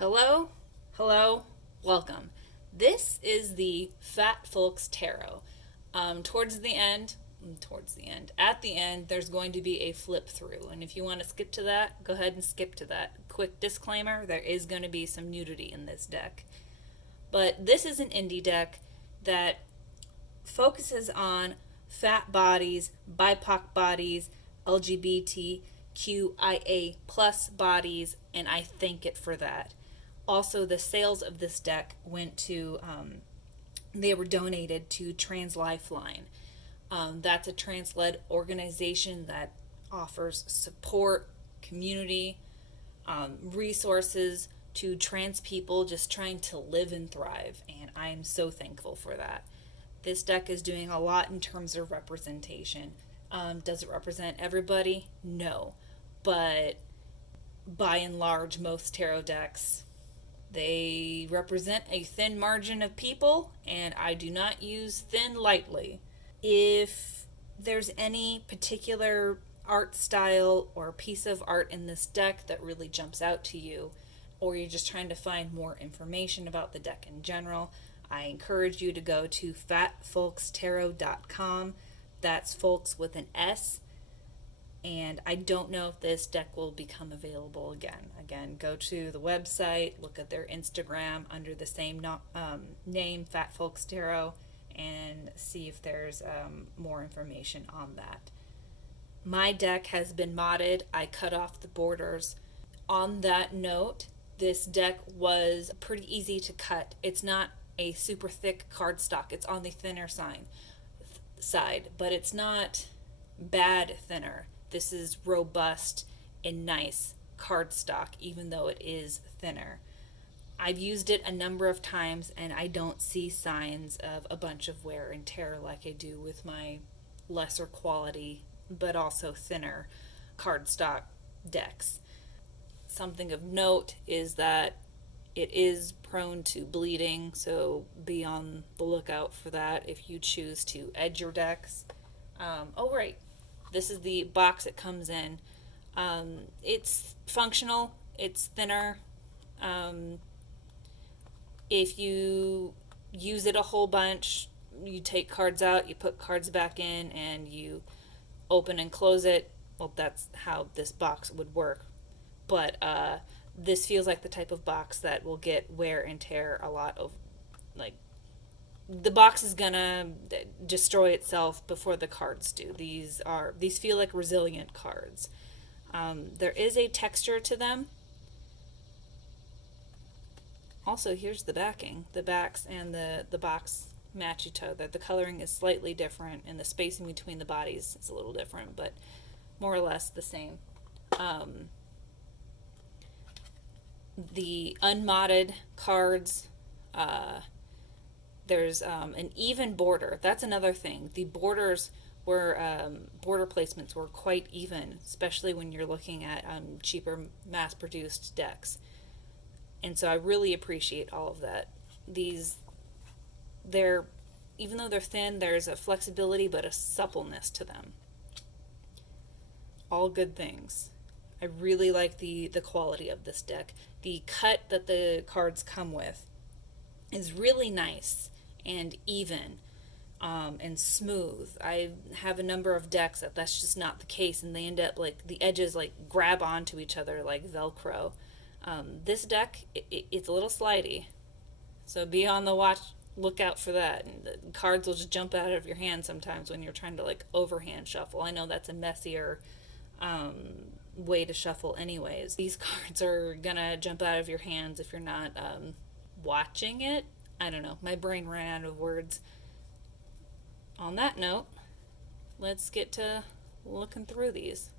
Hello, hello, welcome. This is the Fat Folks Tarot. At the end, there's going to be a flip through. And if you want to skip to that, go ahead and skip to that. Quick disclaimer, there is going to be some nudity in this deck. But this is an indie deck that focuses on fat bodies, BIPOC bodies, LGBTQIA plus bodies, and I thank it for that. Also, the sales of this deck they were donated to Trans Lifeline. That's a trans led organization that offers support, community, resources to trans people just trying to live and thrive, and I am so thankful for that. This deck is doing a lot in terms of representation. Does it represent everybody? No. But by and large, most tarot decks, they represent a thin margin of people, and I do not use thin lightly. If there's any particular art style or piece of art in this deck that really jumps out to you, or you're just trying to find more information about the deck in general, I encourage you to go to fatfolkstarot.com. That's folks with an S. And I don't know if this deck will become available again. Again, go to the website, look at their Instagram under the same name, Fat Folks Tarot, and see if there's more information on that. My deck has been modded. I cut off the borders. On that note, this deck was pretty easy to cut. It's not a super thick cardstock. It's on the thinner side, but it's not bad thinner. This is robust and nice cardstock, even though it is thinner. I've used it a number of times, and I don't see signs of a bunch of wear and tear like I do with my lesser quality, but also thinner cardstock decks. Something of note is that it is prone to bleeding, so be on the lookout for that if you choose to edge your decks. Right. This is the box it comes in. It's functional. It's thinner. If you use it a whole bunch, you take cards out, you put cards back in, and you open and close it. Well, that's how this box would work. But this feels like the type of box that will get wear and tear a lot of, like, the box is gonna destroy itself before the cards do. These feel like resilient cards. There is a texture to them. Also, here's the backing. The backs and the box match each other. The coloring is slightly different, and the spacing between the bodies is a little different, but more or less the same. The unmodded cards, there's an even border. That's another thing. The borders border placements were quite even, especially when you're looking at cheaper mass-produced decks. And so I really appreciate all of that. Even though they're thin, there's a flexibility but a suppleness to them. All good things. I really like the quality of this deck. The cut that the cards come with is really nice and even and smooth. I have a number of decks that's just not the case, and they end up like the edges like grab onto each other like Velcro. This deck, it's a little slidey, so be on the lookout for that. And the cards will just jump out of your hand sometimes when you're trying to like overhand shuffle. I know that's a messier way to shuffle anyways. These cards are gonna jump out of your hands if you're not watching it. I don't know, my brain ran out of words. On that note, let's get to looking through these.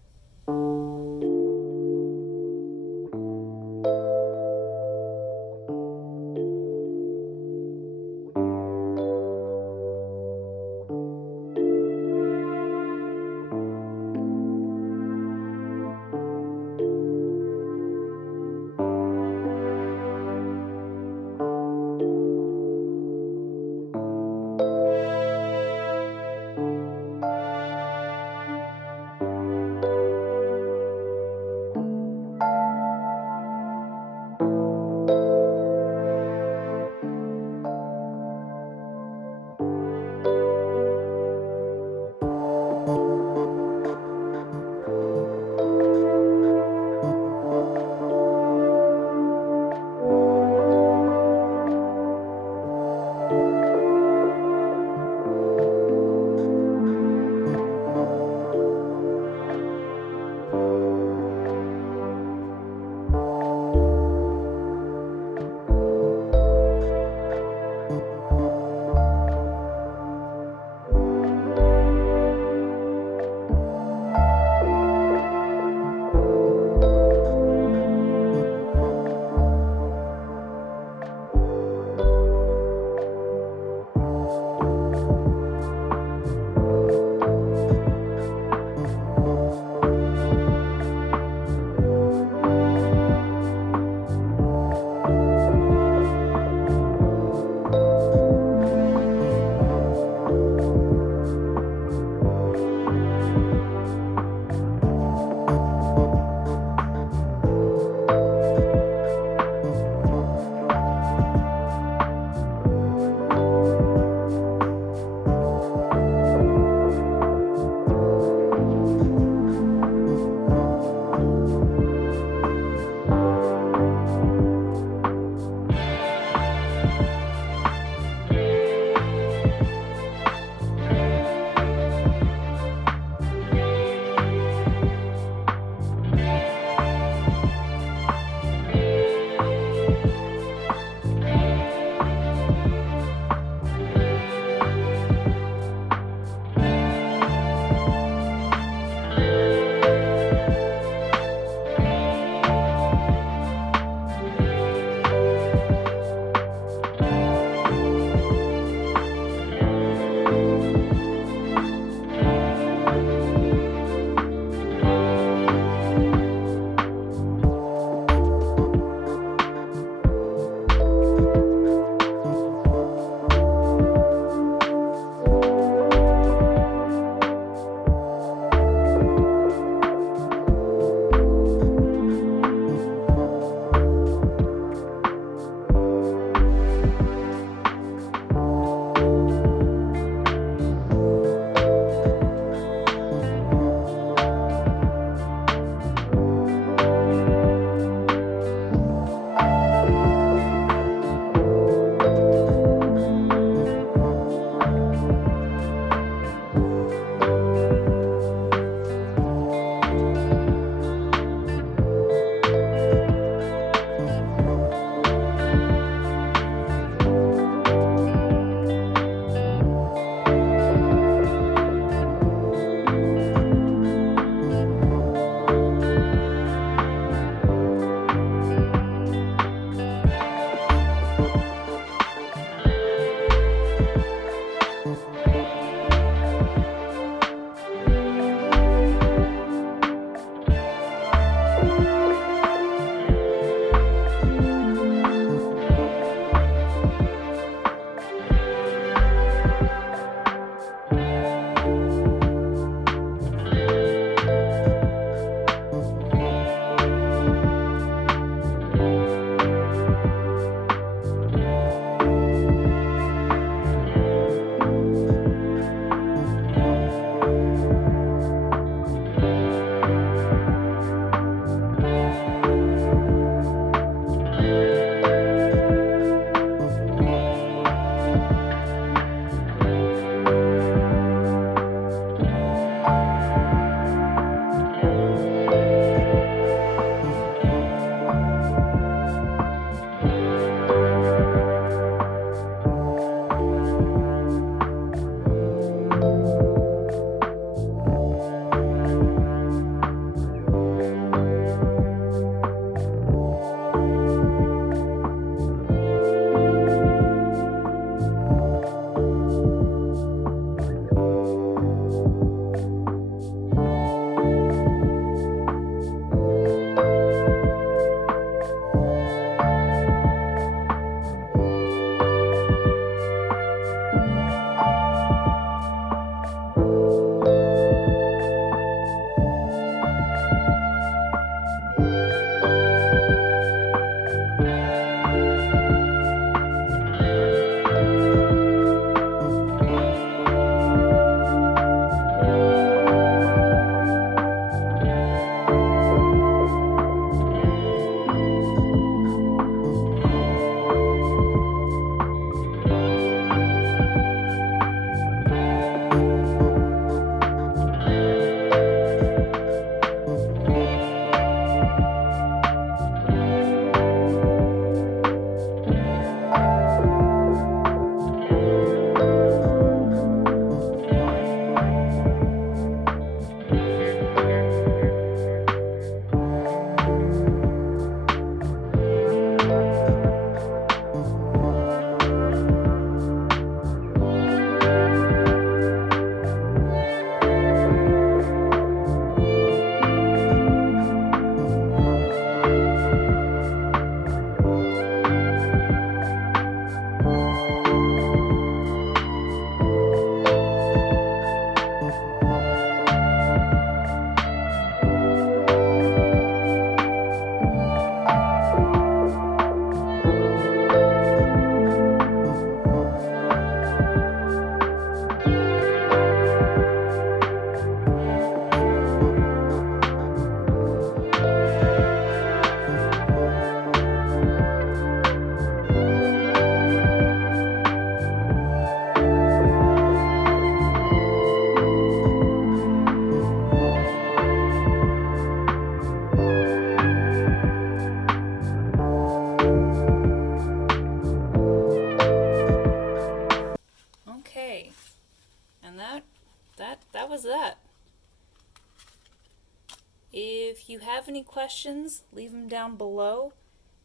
you have any questions, leave them down below.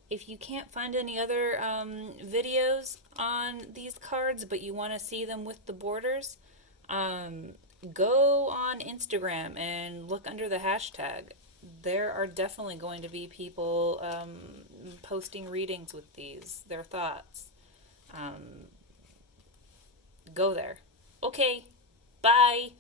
If you can't find any other videos on these cards, but you want to see them with the borders, go on Instagram and look under the hashtag. There are definitely going to be people posting readings with these, their thoughts. Go there. Okay, bye.